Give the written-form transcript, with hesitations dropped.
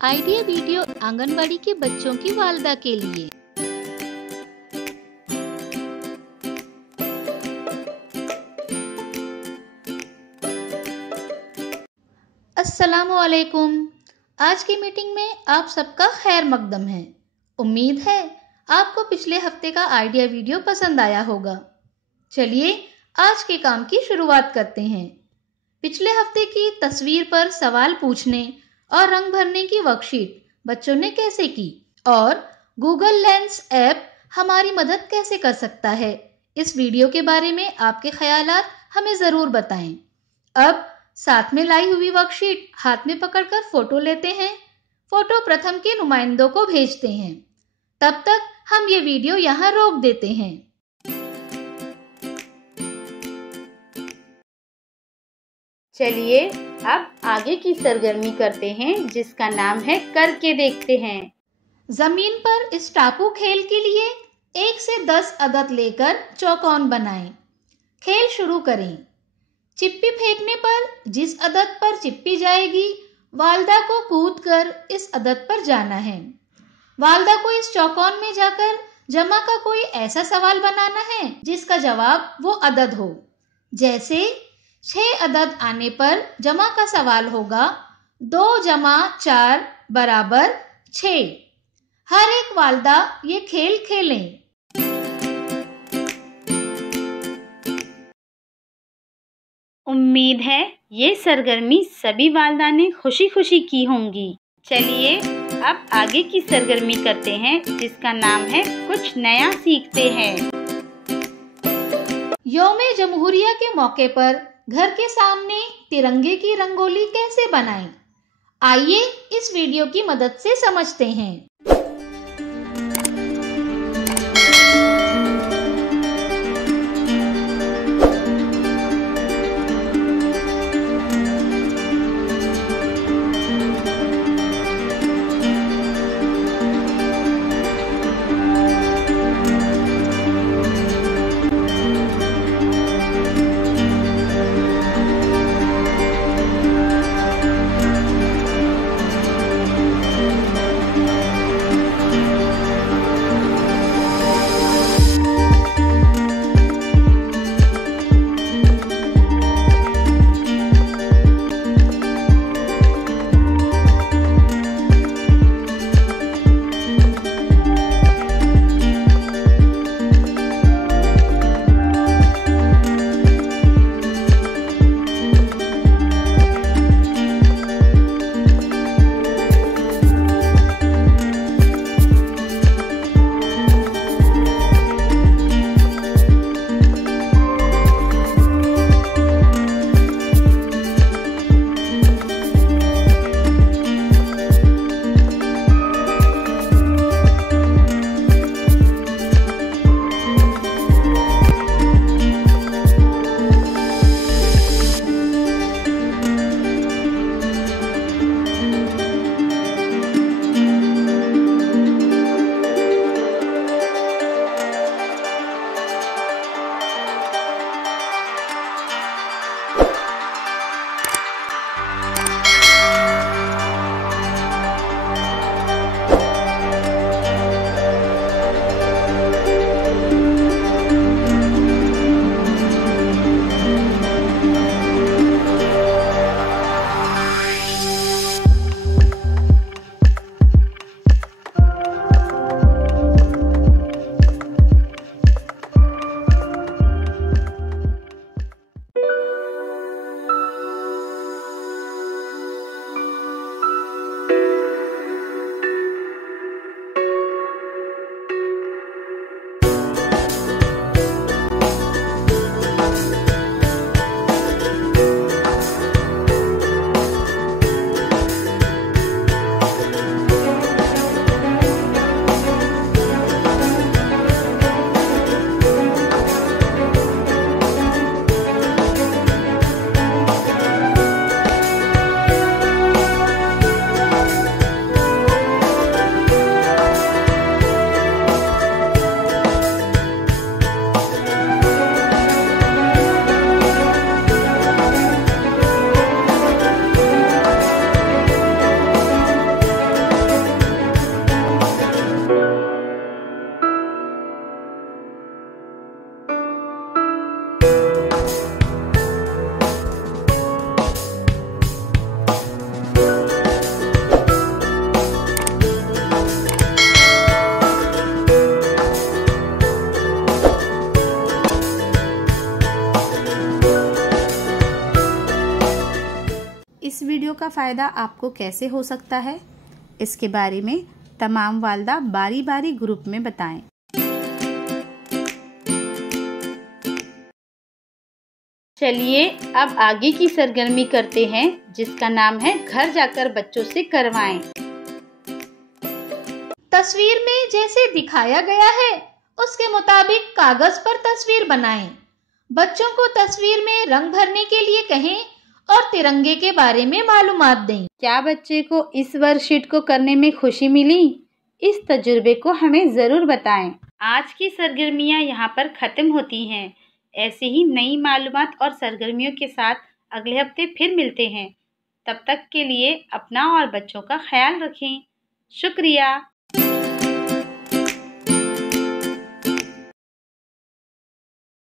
Idea video anganwadi के बच्चों की वालदा के लिए। अस्सलामुअलैकुम। आज की मीटिंग में आप सबका खैर मकदम है। उम्मीद है आपको पिछले हफ्ते का आइडिया वीडियो पसंद आया होगा। चलिए आज के काम की शुरुआत करते हैं। पिछले हफ्ते की तस्वीर पर सवाल पूछने और रंग भरने की वर्कशीट बच्चों ने कैसे की और गूगल लेंस ऐप हमारी मदद कैसे कर सकता है, इस वीडियो के बारे में आपके ख्यालात हमें ज़रूर बताएं। अब साथ में लाई हुई वर्कशीट हाथ में पकड़कर फोटो लेते हैं। फोटो प्रथम के नुमाइंदों को भेजते हैं। तब तक हम ये वीडियो यहाँ रोक देते हैं। चलिए अब आगे की सरगर्मी करते हैं, जिसका नाम है करके देखते हैं। जमीन पर इस टापू खेल के लिए 1 से 10 अदद लेकर चौकोन बनाएं। खेल शुरू करें। चिप्पी फेंकने पर जिस अदद पर चिप्पी जाएगी, वालदा को कूदकर इस अदद पर जाना है। वालदा को इस चौकोन में जाकर जमा का कोई ऐसा सवाल बनाना है जिसका जवाब वो अदद हो। जैसे 6 अदद आने पर जमा का सवाल होगा 2 जमा 4 बराबर 6। हर एक वालदा ये खेल खेलें। उम्मीद है ये सरगर्मी सभी वालदा ने खुशी खुशी की होंगी। चलिए अब आगे की सरगर्मी करते हैं, जिसका नाम है कुछ नया सीखते हैं। यौम जमहूरिया के मौके पर घर के सामने तिरंगे की रंगोली कैसे बनाएं? आइए इस वीडियो की मदद से समझते हैं। का फ़ायदा आपको कैसे हो सकता है, इसके बारे में तमाम वालदा बारी बारी ग्रुप में बताएं। चलिए अब आगे की सरगर्मी करते हैं, जिसका नाम है घर जाकर बच्चों से करवाएं। तस्वीर में जैसे दिखाया गया है उसके मुताबिक कागज पर तस्वीर बनाएं। बच्चों को तस्वीर में रंग भरने के लिए कहें और तिरंगे के बारे में मालूमात दें। क्या बच्चे को इस वर्कशीट को करने में खुशी मिली? इस तजुर्बे को हमें ज़रूर बताएं। आज की सरगर्मियां यहाँ पर ख़त्म होती हैं। ऐसे ही नई मालूमात और सरगर्मियों के साथ अगले हफ्ते फिर मिलते हैं। तब तक के लिए अपना और बच्चों का ख्याल रखें। शुक्रिया।